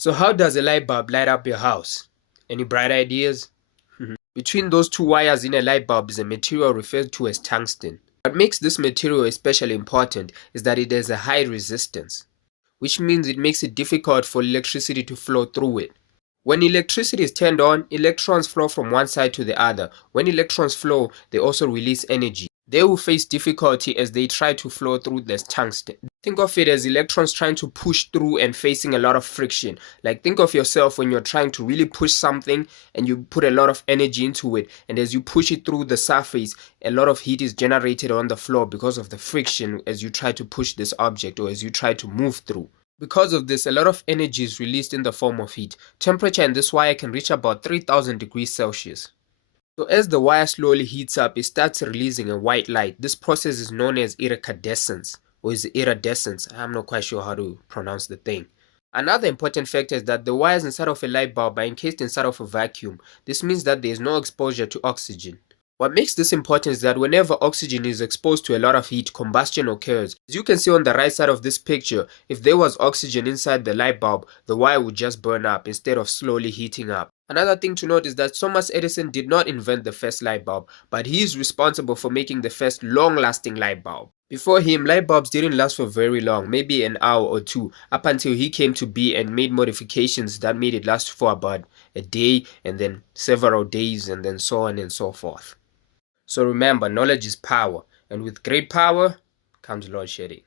So how does a light bulb light up your house? Any bright ideas? Between those two wires in a light bulb is a material referred to as tungsten. What makes this material especially important is that it has a high resistance, which means it makes it difficult for electricity to flow through it. When electricity is turned on, electrons flow from one side to the other. When electrons flow, they also release energy. They will face difficulty as they try to flow through this tungsten. Think of it as electrons trying to push through and facing a lot of friction. Like think of yourself when you're trying to really push something and you put a lot of energy into it, and as you push it through the surface, a lot of heat is generated on the floor because of the friction as you try to push this object or as you try to move through. Because of this, a lot of energy is released in the form of heat. Temperature in this wire can reach about 3000 degrees Celsius. So as the wire slowly heats up, it starts releasing a white light. This process is known as iridescence, or is iridescence. I'm not quite sure how to pronounce the thing. Another important factor is that the wires inside of a light bulb are encased inside of a vacuum. This means that there is no exposure to oxygen. What makes this important is that whenever oxygen is exposed to a lot of heat, combustion occurs. As you can see on the right side of this picture, if there was oxygen inside the light bulb, the wire would just burn up instead of slowly heating up. Another thing to note is that Thomas Edison did not invent the first light bulb, but he is responsible for making the first long-lasting light bulb. Before him, light bulbs didn't last for very long, maybe an hour or two, up until he came to be and made modifications that made it last for about a day, and then several days, and then so on and so forth. So remember, knowledge is power, and with great power comes load shedding.